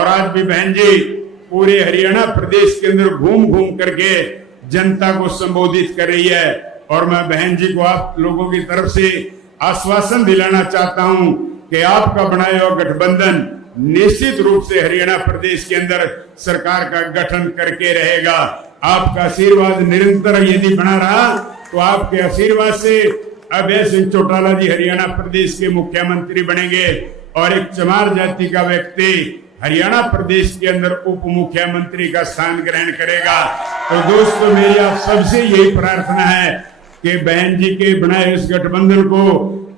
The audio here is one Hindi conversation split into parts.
और आज भी बहन जी पूरे हरियाणा प्रदेश के अंदर घूम घूम करके जनता को संबोधित कर रही है। और मैं बहन जी को आप लोगों की तरफ से आश्वासन दिलाना चाहता हूं कि आपका बनाया हुआ गठबंधन निश्चित रूप से हरियाणा प्रदेश के अंदर सरकार का गठन करके रहेगा। आपका आशीर्वाद निरंतर यदि बना रहा तो आपके आशीर्वाद से अभय सिंह चौटाला जी हरियाणा प्रदेश के मुख्यमंत्री बनेंगे और एक चमार जाति का व्यक्ति हरियाणा प्रदेश के अंदर उप मुख्यमंत्री का स्थान ग्रहण करेगा। तो दोस्तों मेरी आप सबसे यही प्रार्थना है कि बहन जी के बनाए इस गठबंधन को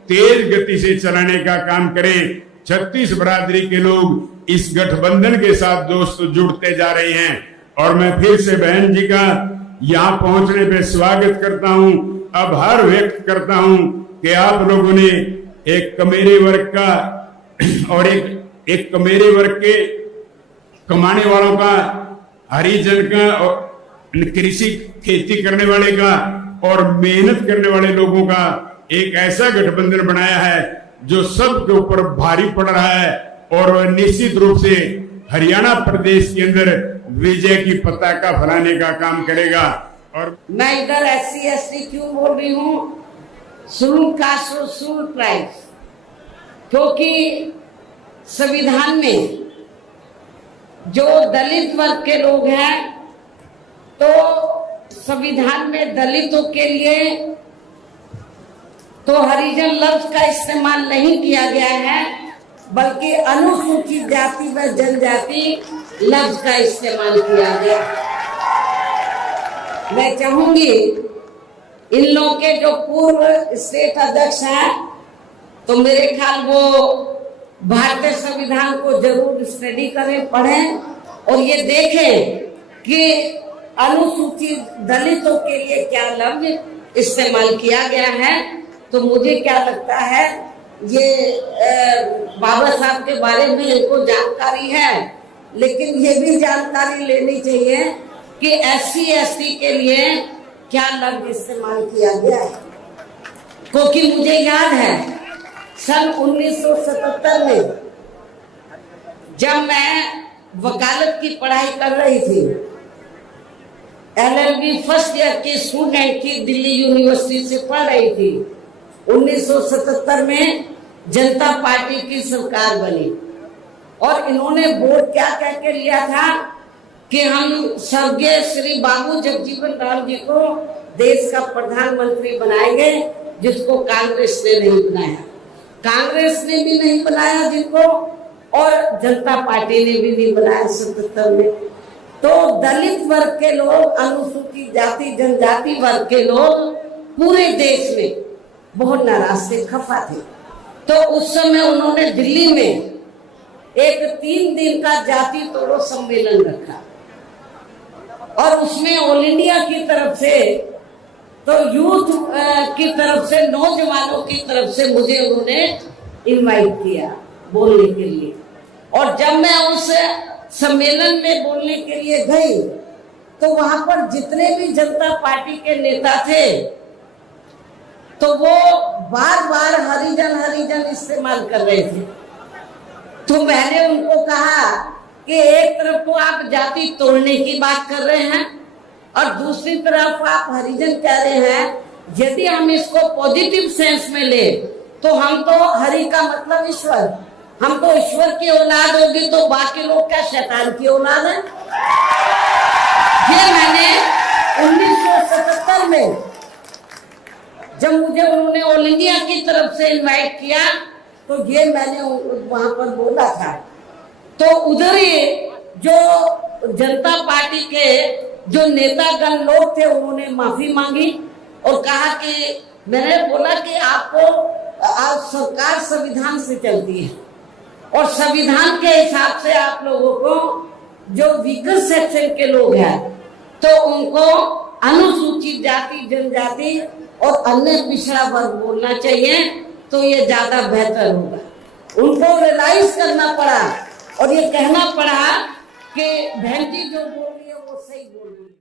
तेज गति से चलाने का काम करें। 36 बरादरी के लोग इस गठबंधन के साथ दोस्त जुड़ते जा रहे हैं और मैं फिर से बहन जी का यहाँ पहुंचने पे स्वागत करता हूं, आभार व्यक्त करता हूं कि आप लोगों ने एक कमेरे वर्ग का और एक कमेरे वर्ग के कमाने वालों का, हरिजन का और कृषि खेती करने वाले का और मेहनत करने वाले लोगों का एक ऐसा गठबंधन बनाया है जो सबके ऊपर भारी पड़ रहा है और निश्चित रूप से हरियाणा प्रदेश के अंदर विजय की पताका फहराने का काम करेगा। और मैं इधर SC/ST क्यों बोल रही हूँ, शेड्यूल कास्ट और शेड्यूल ट्राइब्स, क्योंकि संविधान में जो दलित वर्ग के लोग हैं तो संविधान में दलितों के लिए तो हरिजन लफ्ज का इस्तेमाल नहीं किया गया है, बल्कि अनुसूचित जाति व जनजाति लफ्ज का इस्तेमाल किया गया। मैं चाहूंगी इन लोगों के जो पूर्व स्टेट अध्यक्ष हैं तो मेरे ख्याल वो भारतीय संविधान को जरूर स्टडी करें, पढ़ें और ये देखें कि अनुसूचित दलितों के लिए क्या लफ्ज इस्तेमाल किया गया है। तो मुझे क्या लगता है ये बाबा साहब के बारे में इनको जानकारी है, लेकिन ये भी जानकारी लेनी चाहिए कि SC/ST के लिए क्या लफ्ज इस्तेमाल किया गया है। क्योंकि मुझे याद है सन 1977 में जब मैं वकालत की पढ़ाई कर रही थी, LLB फर्स्ट ईयर की स्टूडेंट थी, दिल्ली यूनिवर्सिटी से पढ़ रही थी। 1977 में जनता पार्टी की सरकार बनी और इन्होंने वोट क्या कह के लिया था कि हम स्वर्गीय श्री बाबू जगजीवन राम जी को देश का प्रधानमंत्री बनाएंगे, जिसको कांग्रेस ने नहीं बनाया। कांग्रेस ने भी नहीं बनाया जिनको, और जनता पार्टी ने भी नहीं बनाया 77 में। तो दलित वर्ग के लोग, अनुसूचित जाति जनजाति वर्ग के लोग पूरे देश में बहुत नाराज थे, खफा थे। तो उस समय उन्होंने दिल्ली में एक 3 दिन का जाति तोड़ो सम्मेलन रखा और उसमें ऑल इंडिया की तरफ से तो यूथ की तरफ से, नौजवानों की तरफ से मुझे उन्होंने इनवाइट किया बोलने के लिए। और जब मैं उस सम्मेलन में बोलने के लिए गई तो वहां पर जितने भी जनता पार्टी के नेता थे तो वो बार बार हरिजन हरिजन इस्तेमाल कर रहे थे। तो मैंने उनको कहा कि एक तरफ तो आप जाति तोड़ने की बात कर रहे हैं और दूसरी तरफ आप हरिजन कह रहे हैं। यदि हम इसको पॉजिटिव सेंस में ले तो हम तो हरि का मतलब ईश्वर, हम तो ईश्वर की औलाद होगी, तो बाकी लोग क्या शैतान की औलाद है। ये मैंने 1977 में जब मुझे उन्होंने ऑल इंडिया की तरफ से इनवाइट किया तो ये मैंने वहां पर बोला था। तो उधर ही जो जनता पार्टी के जो नेतागण लोग थे उन्होंने माफी मांगी और कहा कि मैंने बोला कि आपको आप सरकार संविधान से चलती है और संविधान के हिसाब से आप लोगों को जो वीकर सेक्शन के लोग हैं तो उनको अनुसूचित जाति जनजाति और अन्य पिछड़ा वर्ग बोलना चाहिए, तो ये ज्यादा बेहतर होगा। उनको रियलाइज करना पड़ा और ये कहना पड़ा कि बहन जी जो बोल रही है वो सही बोल रही है।